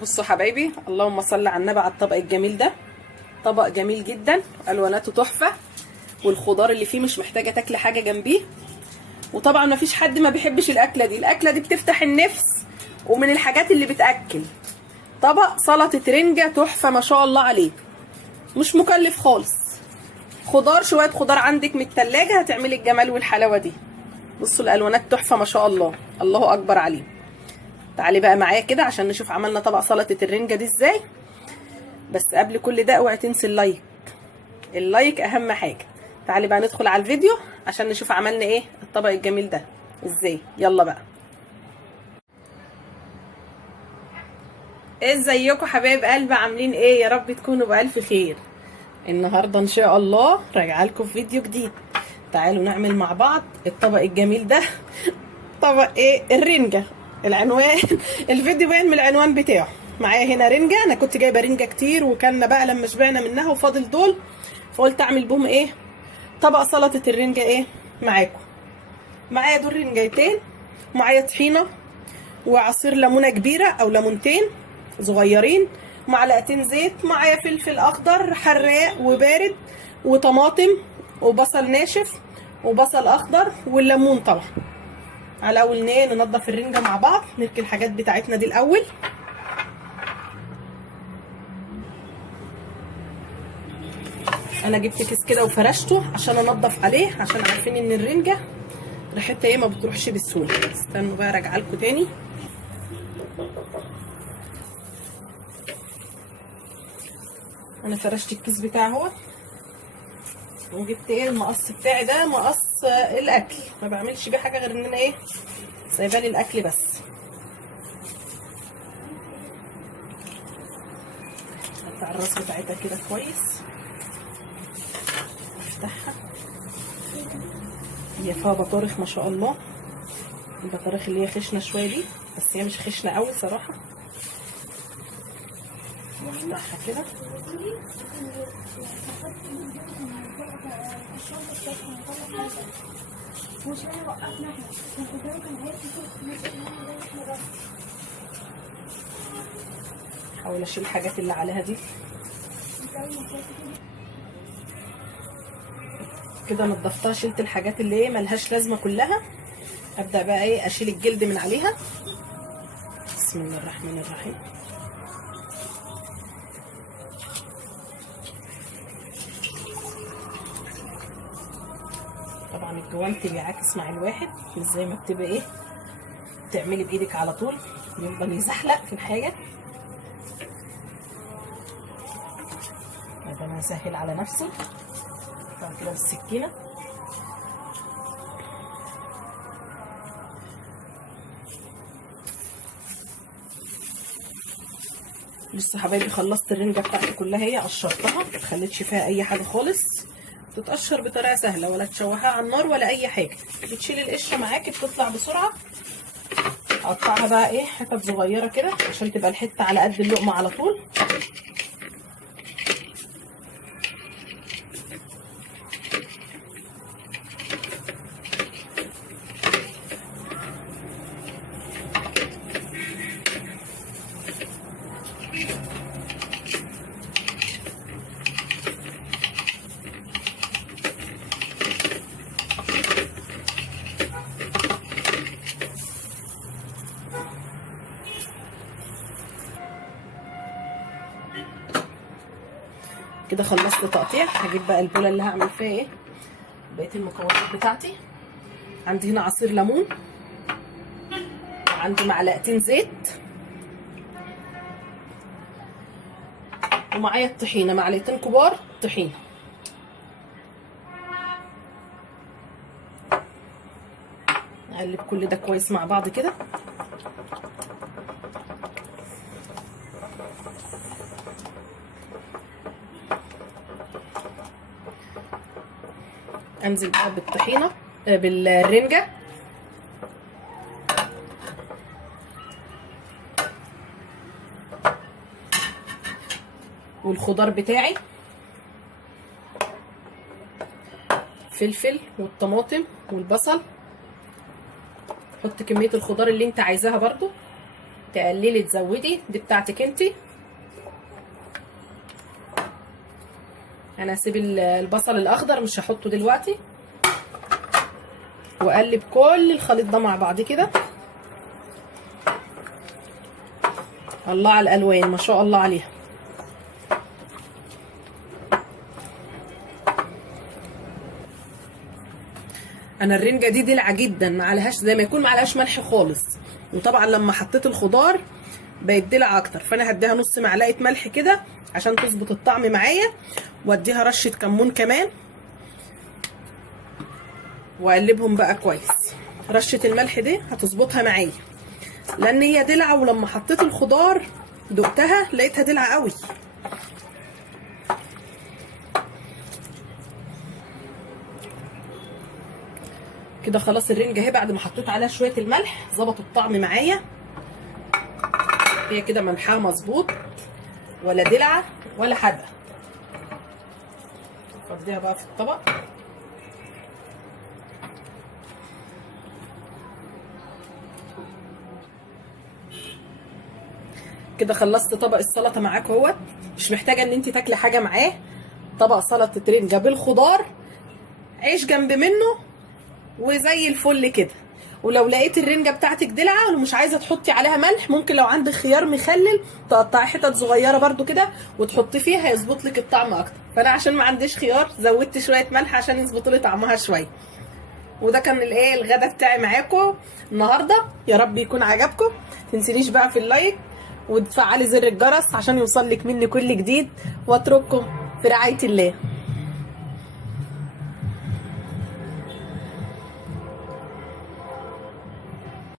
بصوا حبايبي، اللهم صل على النبي على الطبق الجميل ده. طبق جميل جدا، الواناته تحفه، والخضار اللي فيه مش محتاجه تاكلي حاجه جنبيه. وطبعا ما فيش حد ما بيحبش الاكله دي. الاكله دي بتفتح النفس ومن الحاجات اللي بتاكل. طبق سلطه رنجه تحفه ما شاء الله عليه، مش مكلف خالص. خضار، شويه خضار عندك من التلاجة هتعملي الجمال والحلاوه دي. بصوا الالوانات تحفه ما شاء الله، الله اكبر عليه. تعالي بقى معايا كده عشان نشوف عملنا طبق سلطه الرنجه دي ازاي. بس قبل كل ده اوعي تنسي اللايك، اللايك اهم حاجه. تعالي بقى ندخل على الفيديو عشان نشوف عملنا ايه الطبق الجميل ده ازاي. يلا بقى. ازيكم حبايب قلبي، عاملين ايه؟ يا رب تكونوا بالف خير. النهارده ان شاء الله راجعه لكم في فيديو جديد. تعالوا نعمل مع بعض الطبق الجميل ده. طبق ايه؟ الرنجه. العنوان الفيديو باين من العنوان بتاعه. معايا هنا رنجه، انا كنت جايبه رنجه كتير وكلنا بقى لما شبعنا منها وفاضل دول، فقلت اعمل بهم ايه؟ طبق سلطه الرنجه ايه معاكم. معايا دول رنجتين، ومعايا طحينه، وعصير ليمونه كبيره او ليمونتين صغيرين، معلقتين زيت، معايا فلفل اخضر حراق وبارد، وطماطم، وبصل ناشف، وبصل اخضر، والليمون طبعا. على اول ننضف الرنجه مع بعض، نركي الحاجات بتاعتنا دي الاول. انا جبت كيس كده وفرشته عشان انضف عليه، عشان عارفين ان الرنجه ريحتها ايه ما بتروحش بسهوله. استنوا بقى راجعه لكم تاني. انا فرشت الكيس بتاعي اهو، وجبت ايه المقص بتاعي ده، مقص الاكل، ما بعملش بيه حاجه غير ان انا ايه سايبه لي الاكل بس. اقطع الراس بتاعتها كده كويس، افتحها. هي فيها بطارخ ما شاء الله، البطارخ اللي هي خشنه شويه دي، بس هي مش خشنه قوي صراحه. افتحها كده. احاول اشيل الحاجات اللي عليها دي كده. نضفتها، شلت الحاجات اللي ايه ملهاش لازمه كلها. ابدا بقى ايه اشيل الجلد من عليها. بسم الله الرحمن الرحيم. طبعا الجوانت بيعاكس مع الواحد، مش زي ما بتبقى ايه تعملي بايدك على طول، بيفضل يزحلق في الحاجه. يبقى انا اسهل على نفسي. طبعا كده بالسكينه. لسه حبايبي خلصت الرنجه بتاعتي كلها، هي قشرتها، ما خليتش فيها اي حاجه خالص. بتتقشر بطريقه سهله، ولا تشوحها على النار ولا اي حاجه. بتشيلي القشره معاكي بتطلع بسرعه. اقطعها بقى ايه حتت صغيره كده عشان تبقى الحته على قد اللقمه على طول. كده خلصت تقطيع. هجيب بقى البوله اللي هعمل فيها ايه بقيه المكونات بتاعتي. عندي هنا عصير ليمون، وعندي معلقتين زيت، ومعايا الطحينه معلقتين كبار طحينه. نقلب كل ده كويس مع بعض كده. انزل بقى بالطحينه بالرنجه، والخضار بتاعي، فلفل والطماطم والبصل. حط كميه الخضار اللي انت عايزاها برضو. تقللي تزودي، دي بتاعتك انتي. انا هسيب البصل الاخضر مش هحطه دلوقتي، واقلب كل الخليط ده مع بعض كده. الله على الالوان، ما شاء الله عليها. انا الرنجه دي دلعه جدا، ما عليهاش زي ما يكون ما عليهاش ملح خالص، وطبعا لما حطيت الخضار بقت دلع اكتر، فانا هديها نص معلقه ملح كده عشان تظبط الطعم معايا، واديها رشه كمون كمان، واقلبهم بقى كويس. رشه الملح دي هتظبطها معايا لان هي دلعه، ولما حطيت الخضار دقتها لقيتها دلعه قوي. كده خلاص الرنجه اهي بعد ما حطيت عليها شويه الملح ظبطوا الطعم معايا. هي كده ملحها مظبوط، ولا دلعه ولا حادقه. افضيها بقى في الطبق. كده خلصت طبق السلطه معاك اهوت، مش محتاجه ان انت تاكلي حاجه معاه. طبق سلطه رنجه بالخضار، عيش جنب منه وزي الفل كده. ولو لقيت الرنجه بتاعتك دلعه ومش عايزه تحطي عليها ملح، ممكن لو عندك خيار مخلل تقطعي حتت صغيره برده كده وتحطي فيها، هيظبط لك الطعم اكتر. فانا عشان ما عنديش خيار زودت شويه ملح عشان يظبط لي طعمها شويه. وده كان الايه الغدا بتاعي معاكم النهارده، يا رب يكون عجبكم. تنسينيش بقى في اللايك وتفعلي زر الجرس عشان يوصل لك مني كل جديد، واترككم في رعايه الله.